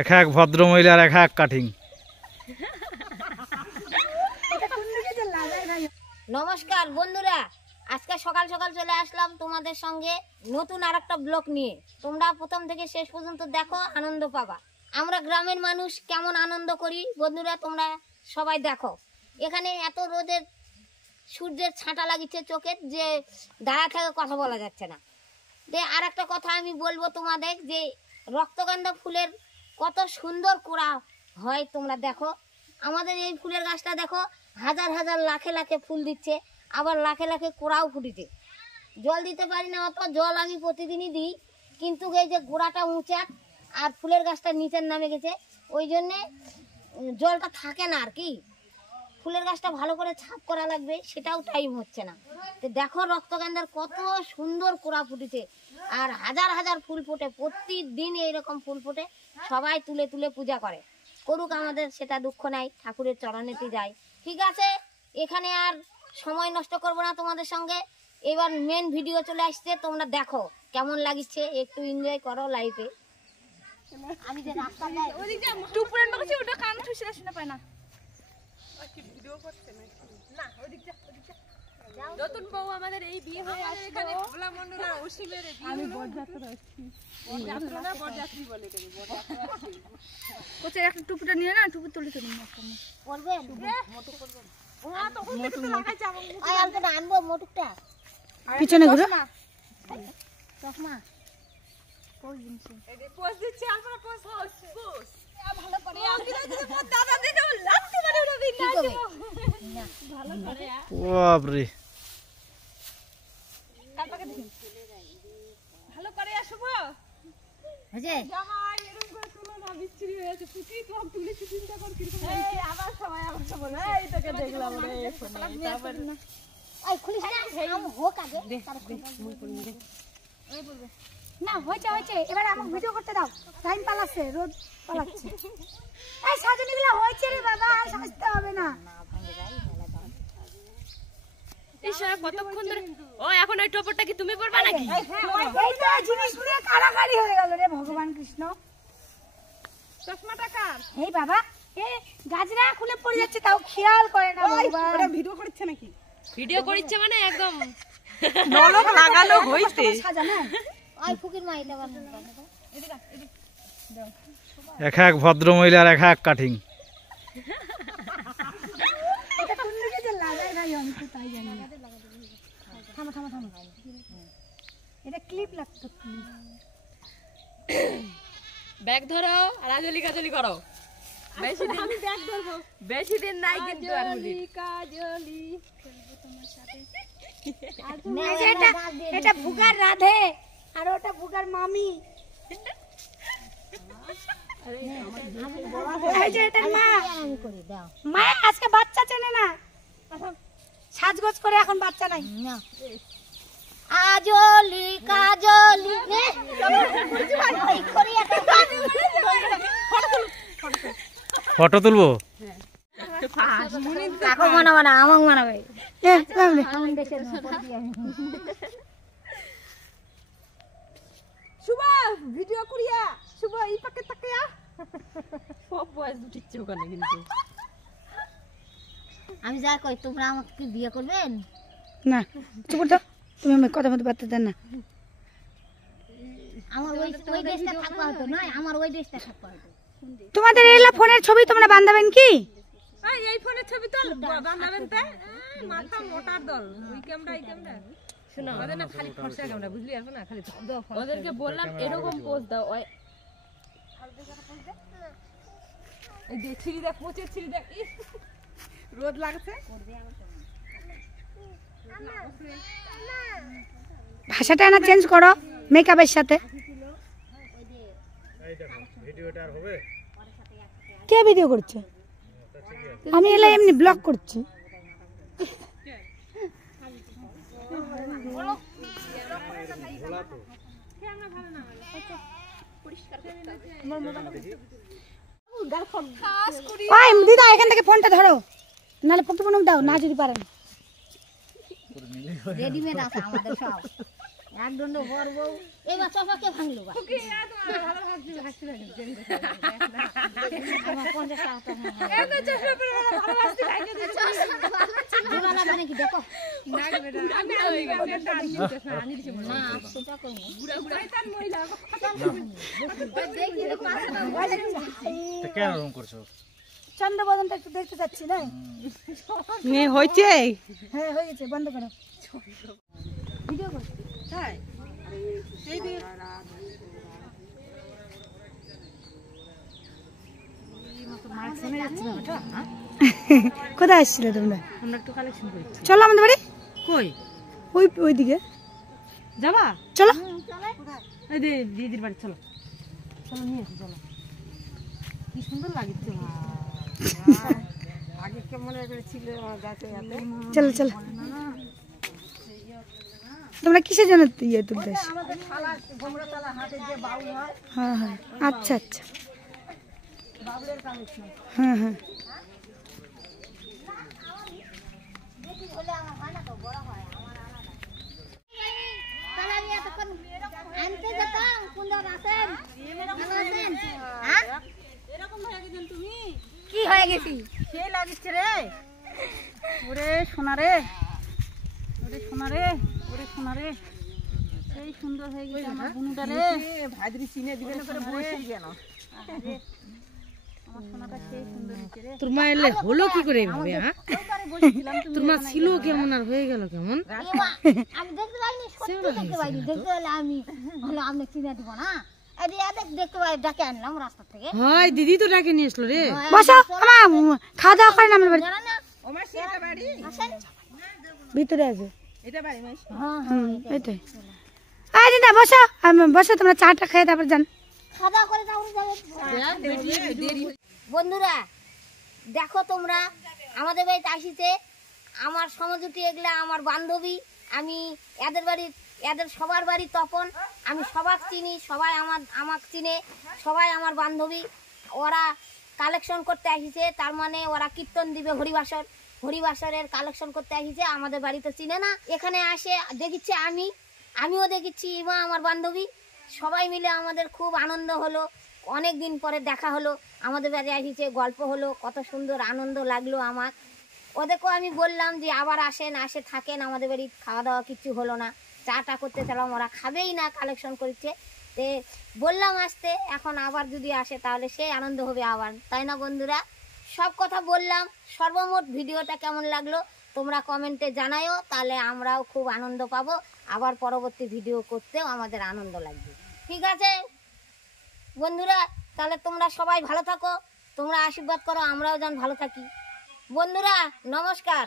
এক এক ভদ্র মহিলার এক এক কাটিং। নমস্কার বন্ধুরা, আজকে সকাল সকাল চলে আসলাম তোমাদের সঙ্গে নতুন আরেকটা ব্লগ নিয়ে। তোমরা প্রথম থেকে শেষ পর্যন্ত দেখো, আনন্দ পাবা। আমরা গ্রামের মানুষ কেমন আনন্দ করি বন্ধুরা, তোমরা সবাই দেখো। এখানে এত রোদের সূর্যের ছাঁটা লাগিচ্ছে চোখের, যে দাঁড়া থেকে কথা বলা যাচ্ছে না। আর একটা কথা আমি বলবো তোমাদের, যে রক্তগন্ধা ফুলের কত সুন্দর কোড়া হয় তোমরা দেখো। আমাদের এই ফুলের গাছটা দেখো, হাজার হাজার লাখে লাখে ফুল দিচ্ছে, আবার লাখে লাখে কোড়াও ফুটেছে। জল দিতে পারি না, অত জল আমি প্রতিদিনই দিই, কিন্তু এই যে গোড়াটা উঁচা আর ফুলের গাছটা নিচের নামে গেছে, ওই জন্যে জলটা থাকে না আর কি। ফুলের গাছটা ভালো করে ছাপ করা লাগবে, সেটাও টাইম হচ্ছে না। তো দেখো রক্তগন্ধার কত সুন্দর কোড়া ফুটেছে, আর হাজার হাজার ফুল ফোটে, প্রতিদিন এইরকম ফুল ফোটে। সবাই তুলে তুলে পূজা করে, করুক, আমাদের সেটা দুঃখ নাই, ঠাকুরের চরণেতে যায়। ঠিক আছে, এখানে আর সময় নষ্ট করব না তোমাদের সঙ্গে। এবার মেন ভিডিও চলে আসছে, তোমরা দেখো কেমন লাগছে, একটু এনজয় করো লাইফে। আমি যে রাস্তা যাই ওদিকে টুপুরের নকছে, ওটা কান ঠুসে শুনে পায় না। ভিডিও করতে না ওদিকে নতুন বউ আমাদের এই বিয়ে হয়ে আসছে, এখানে ভোলা মন্ডল আর অসীমের বিয়ে। আমি বরযাত্রী আসছি, বরযাত্রী না বরযাত্রী বলে দেবে, বরযাত্রী। কোচে একটা টুপুটা নিয়ে না, টুপু তুলে তুলে না করবে মোটু করবে। ওয়া তো মোটু লাগাইছে আমার মুখে। আই আলকে আনবো মোটুটা পিছনে ঘুরো চশমা পোজ দিনছে, এই পোজ দিচ্ছে, আমরা পোজ পোজ ভালো করে আঙ্গুলে দিয়ে মোর দাদা দেখে লাথি মারে ওটা দিন না ভালো করে। বাপ রে, কালকে দেখি ভালো করে আসবো। হ্যাঁ জামাই এরকম করে তুলো না, বিচ্ছিরি হয়ে আছে, পুচি তো তুলে চিন্তা কর কি রকম। এই আবার সবাই আমাকে বলে এই তোকে দেখলাম রে ফোনে, তারপর না আই খুলিস না, আম হোক আগে তারপর মুই করি দে। এই বলবে না হইছে হইছে, এবারে আমাকে ভিডিও করতে দাও, টাইম পালাচ্ছে, রোদ পালাচ্ছে। এই সাজনীগুলো হইছে রে বাবা, আর সাজতে হবে না। এই সময় কতক্ষণ ধরে ও এখন ওই টপরটা কি তুমি পরবা নাকি? এই তো জিনিস নিয়ে কাড়াকাড়ি হয়ে গেল রে ভগবান কৃষ্ণ। চশমাটা কার? এই বাবা, এ গাজরা খুলে পড়ে যাচ্ছে, তাও খেয়াল করে না ভগবান। ওটা ভিডিও করছে নাকি? ভিডিও করছে মানে একদম নলক লাগালো হইছে সাজা না। আই ফুকির মা এটা বানানো এদিকে এদিকে দাও। এক এক ভদ্র মহিলার এক এক কাটিং। এটা কোন দিকে যে লাগাই ভাই আমি তো তাই জানি না। থামো থামো থামো, এটা ক্লিপ লাগতো। ব্যাগ ধরো আর আজলি কাজলি করো। বেশি দিন আমি ব্যাগ ধরবো, বেশি দিন নাই কিন্তু আর বলি কাজলি খেলবো তোমার সাথে। এটা বুগার রাধে আর ওটা বুগার মামি। মা আজকে বাচ্চা চেনে না, সাজগোজ করে এখন বাচ্চা নাই। আজলি কাজলি ফটো তুলবো, আমাকে মানাবে। শুভ ভিডিও করিয়া, শুভ এই পাকে তাকিয়া সব বয়স উঠিচ্ছে ওখানে। কিন্তু আমি যা কই, তোমরা আমাকে কি বিয়ে করবেন না? চুপ তো, তুমি আমার কথা মতো বার্তা দেন না। আমার ওই দেশটা থাকবা হতো নয়, আমার ওই দেশটা থাকবা হতো। তোমাদের এলা ফোনের ছবি তোমরা বাঁধাবেন কি? এই ফোনের ছবি তো বানাবেন, তে মাথা মোটার দল, ওই ক্যামেরা এই ক্যামেরা শোনো, ওদের না খালি ফর্সা ক্যামেরা, বুঝলি? আর না খালি ওদেরকে বললাম এরকম পোজ দাও। ওই এই দেখ ছিড়ি, দেখ পোচের ছিড়ি, দেখ রোদ লাগছে। ভাষাটা না চেঞ্জ করো মেকআপের সাথে। কে ভিডিও করছে? আমি এলা এমনি ব্লগ করছি। দিদা এখান থেকে ফোনটা ধরো, নাহলে ফটো দাও না যদি পারেন। রেডিমেড আছে আমাদের সব। এক দণ্ড বর বউ এবার চপাকে ভাঙলো বা আমার 50 টাকা দুবেলা মানে কি দেখো না সেটা করি কেন এরকম করছো? চন্দ্রবদনটা একটু দেখতে চাচ্ছি না। হয়েছে হ্যাঁ হয়ে গেছে, বন্ধ করো। ভিডিও করছি কোথায় আসছিলে তোমরা? আমরা একটু কালেকশন করি। চলো আমাদের বাড়ি। কই ওই ওইদিকে যাবা? চলো। এই দে দিদির বাড়ি চলো, চলো নিয়ে আসো চলো। কি সুন্দর লাগছে আগে কেমন ছিল গাছে হাতে। চলো চলো। তোমরা কিসের জন্য ইয়ে তুলতে আসো? হ্যাঁ হ্যাঁ আচ্ছা আচ্ছা হ্যাঁ হ্যাঁ তাহলে আমি এতক্ষণ আনতে যেতাম সুন্দর আছেন ভালো আছেন হ্যাঁ এরকম হয়ে গেছেন তুমি? কি হয়ে গেছি সেই লাগিচ্ছে রে। ওরে সোনা রে, ওরে সোনা রে, ওরে সোনা রে, সেই সুন্দর হয়ে গেছে আমার বুনুটা রে। ভাদ্রি চিনে দিবে না করে বসে কেন? আমার সোনাটা সেই সুন্দর হয়েছে রে। তোর মা এলে হলো কি করে এভাবে? হ্যাঁ তোর মা ছিল কেমন আর হয়ে গেল কেমন? আমি দেখতে পাইনি সত্যি দেখতে পাইনি দেখতে হলে আমি হলো আপনি চিনে দিব না এদি এদিক দেখতে পাই ডাকে আনলাম রাস্তা থেকে হয় দিদি তো ডাকে নিয়ে আসলো রে। বসো, আমার খাওয়া দাওয়া করেন আমার বাড়ি। জানা না ও মাসি এটা বাড়ি, আসেন ভিতরে আছে। এটা বাড়ি মাসি। হ্যাঁ হ্যাঁ এইটাই। আরে দিদা বসো, বসো তোমরা চাটা খেয়ে তারপর যান। খাওয়া দাওয়া করে তারপরে যাবে বন্ধুরা দেখো তোমরা আমাদের বাড়িতে আসিছে আমার সমজুটি এগুলা আমার বান্ধবী আমি এদের সবার বাড়ি তপন আমি সবাক চিনি সবাই আমাকে চিনে সবাই আমার বান্ধবী ওরা কালেকশন করতে আসিছে তার মানে ওরা কীর্তন দিবে হরিবাসরের কালেকশন করতে আসিছে আমাদের বাড়িতে চিনে না এখানে আসে দেখিচ্ছে আমিও দেখিচ্ছি ইমা আমার বান্ধবী সবাই মিলে আমাদের খুব আনন্দ হলো অনেক দিন পরে দেখা হলো আমাদের বাড়ি আসিছে গল্প হলো কত সুন্দর আনন্দ লাগলো আমার ওদেরকেও আমি বললাম যে আবার আসেন থাকেন আমাদের বাড়ি খাওয়া দাওয়া কিছু হলো না চাটা করতে চালাম ওরা খাবেই না কালেকশন করছে তে বললাম আসতে এখন আবার যদি আসে তাহলে সেই আনন্দ হবে আবার তাই না বন্ধুরা সব কথা বললাম সর্বমোট ভিডিওটা কেমন লাগলো তোমরা কমেন্টে জানায়ও তাহলে আমরাও খুব আনন্দ পাবো আবার পরবর্তী ভিডিও করতেও আমাদের আনন্দ লাগবে ঠিক আছে বন্ধুরা তাহলে তোমরা সবাই ভালো থাকো তোমরা আশীর্বাদ করো আমরাও যেন ভালো থাকি বন্ধুরা নমস্কার।